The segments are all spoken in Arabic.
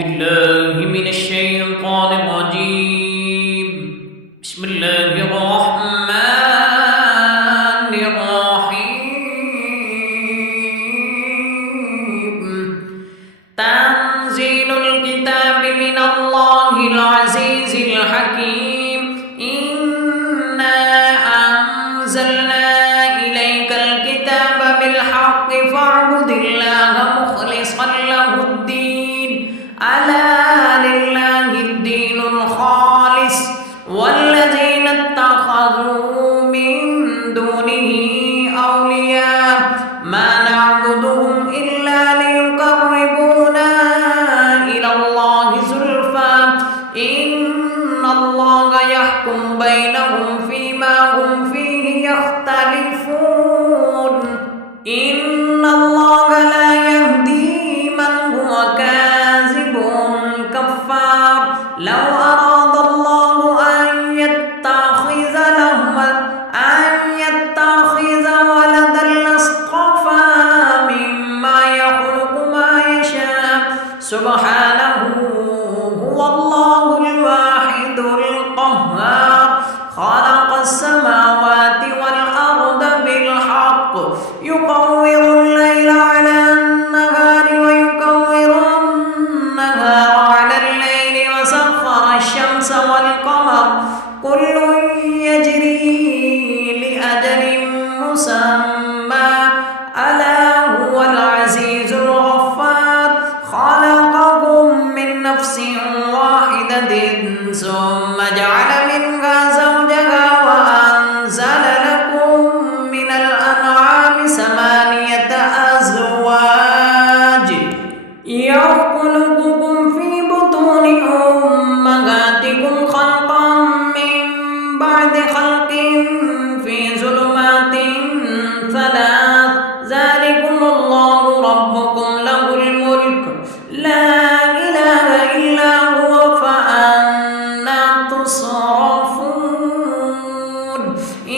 بالله من الشيطان الرجيم. بسم الله الرحمن الرحيم. تنزيل الكتاب من الله العزيز الحكيم. إنا أنزلنا إليك الكتاب بالحق فاعبد الله مخلصا له الدين. ألا لله الدين الخالص والذين اتخذوا من دونه أولياء ما نعبدهم إلا ليقربونا إلى الله زلفى إن الله يحكم بينهم فيما هم فيه يختلفون. إن الله لا يهدي من هو كاذب كفار. لو أراد الله أن يتخذ ولدا لاصطفى مما يخلق ما يشاء سبحانه هو الله الواحد القهار. خلق السماوات والأرض بالحق يكور الليل على النهار ويكور النهار على الليل وسخر الشمس والقمر كل يجري لأجل مسمى ألا هو العزيز الغفار. خلقكم من نفس واحدة ثم جعل منها زوجها وأنزل لكم من الأنعام 8 أزواج يخلقكم في بطون أمهاتكم خلقا من بعد خلق في ظلمات 3 ذلكم الله ربكم له الملك لا إله إلا هو فأنى تصرفون.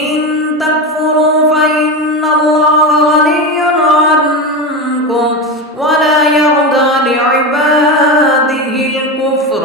إن تكفروا فإن الله غني عنكم ولا يرضى لعباده الكفر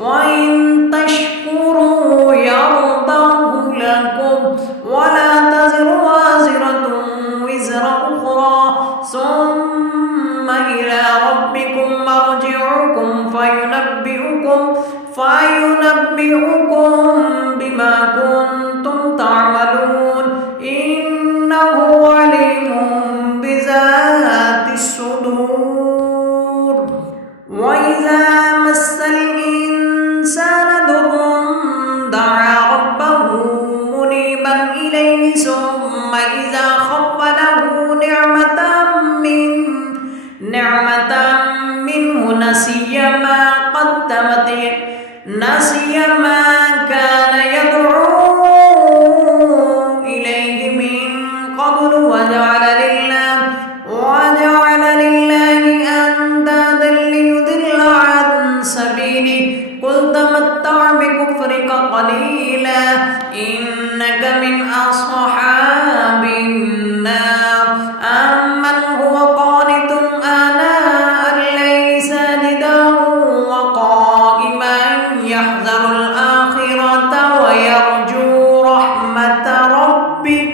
وإن تشكروا يرضاه لكم ولا تزر وازرة وزر أخرى ثم إلى ربكم مرجعكم فينبئكم بما كنتم تعملون. إنه عليم بذات الصدور. وإذا مس الإنسان ضر دعا ربه منيبا إليه ثم إذا خوله نعمة منه نسي ما كان يدعو إليه من قبل وجعل لله أندادا ليضل عن سبيله. قل تمتع بكفرك قليلا إنك من أصحاب النار. أمن هو قانت آناء الليل ساجدا وقائما يحذر الآخرة ويرجو رحمة ربك.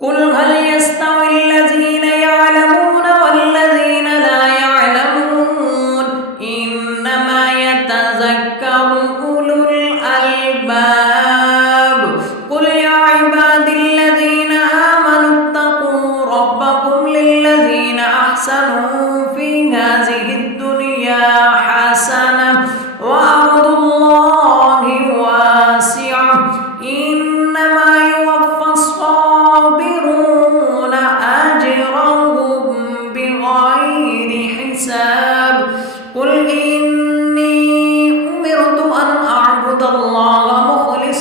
قل هل يستوي الذين يعلمون والذين لا يعلمون إنما يتذكر أولو الألباب. قل يا عبادي الذين آمنوا اتقوا ربكم للذين أحسنوا في هذه الدنيا حسنة وأرض الله واسعة إنما يوفى الصابرون أجرهم بغير حساب. قل إني أمرت أن أعبد الله مخلصا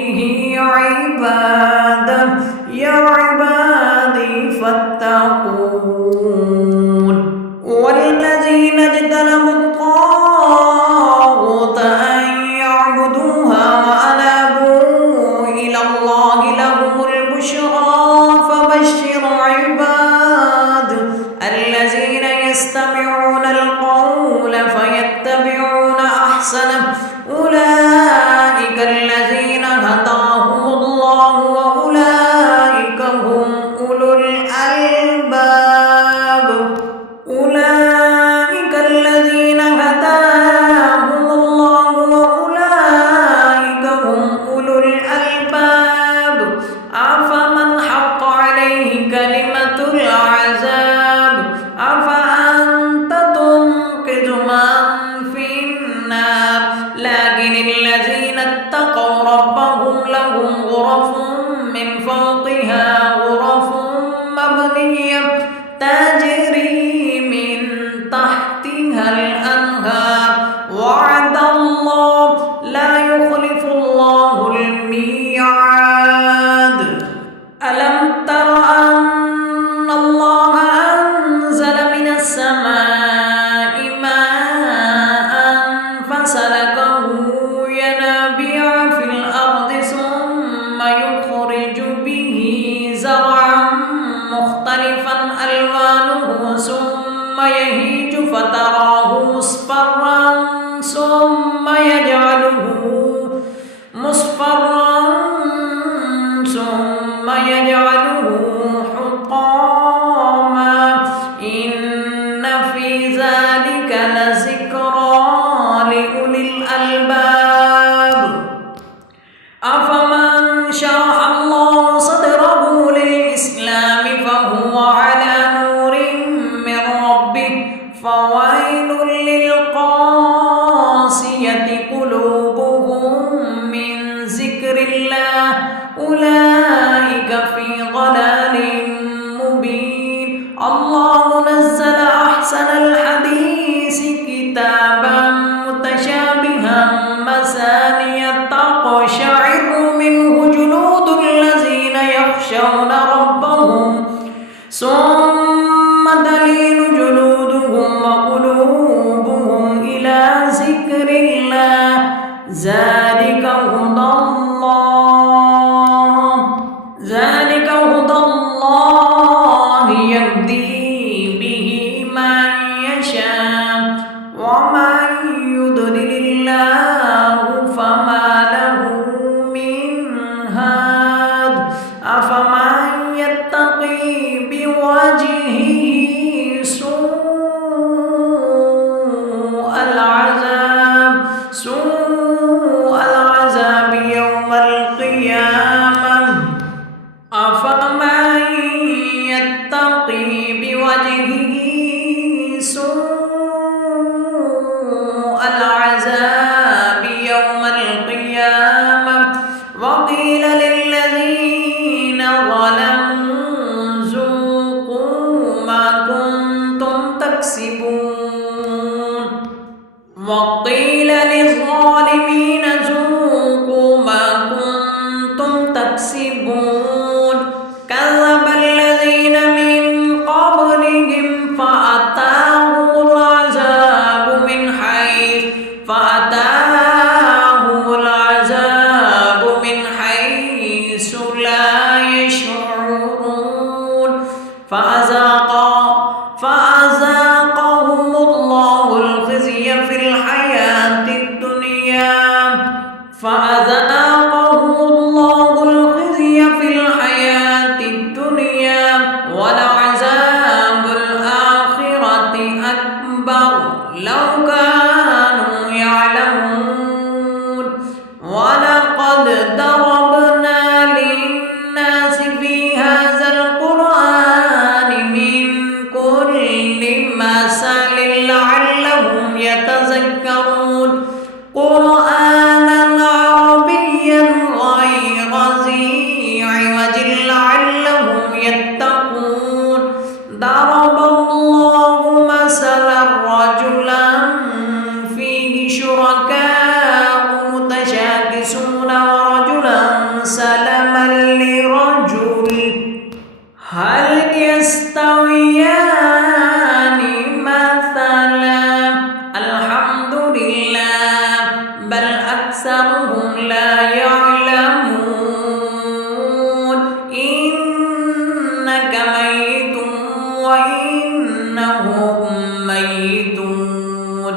به عباده يا عبادي فاتقون والذين اجتنبوا الطاغوت أن يعبدوها وأنابوا إلى الله لهم البشرى فبشر عباد الذين يستمعون القول فيتبعون أحسنه أولئك الذين هداهم الله وأولئك هم أولو الألباب أولئك الذين هداهم الله وأولئك هم أولو الألباب أفمن حق عليه كلمة العذاب أفأنت تنقذ من في النار لكن الذين اتقوا ربهم لهم غرف من فوقها غرف مبنية تجري من تحتها الأنهار وعد الله لا يخلف الله الميعاد ألم تر أن الله أنزل من السماء ماء فسلكه ينابيع في الأرض ثم يخرج به زرعا مختلفا ألوانه ثم يهيج فتراه مصفرا ثم يجعله حطاما إن في ذلك لذكرى لأولي الألباب أفمن شرح الله صدره للإسلام فهو على نور من ربه فويل للقاسية قلوبهم من ذكر الله أولئك في ضلال مبين الله نزل أحسن الحديث كتابا متشابها مثانية تقشعر منه جلود الذين يخشون ربهم ثم تلين جلودهم وقلوبهم إلى ذكر الله ذلك هدى الله يهدي به من يشاء ومن يضلل الله فما له من هاد أفمن يتقي بوجهه سوء العذاب يوم القيامة أفمن يتقي بوجهه سوء العذاب يوم القيامة وقيل للذين ظلموا ذوقوا ما كنتم تكسبون وقيل للظالمين ذوقوا ما كنتم وإنهم ميتون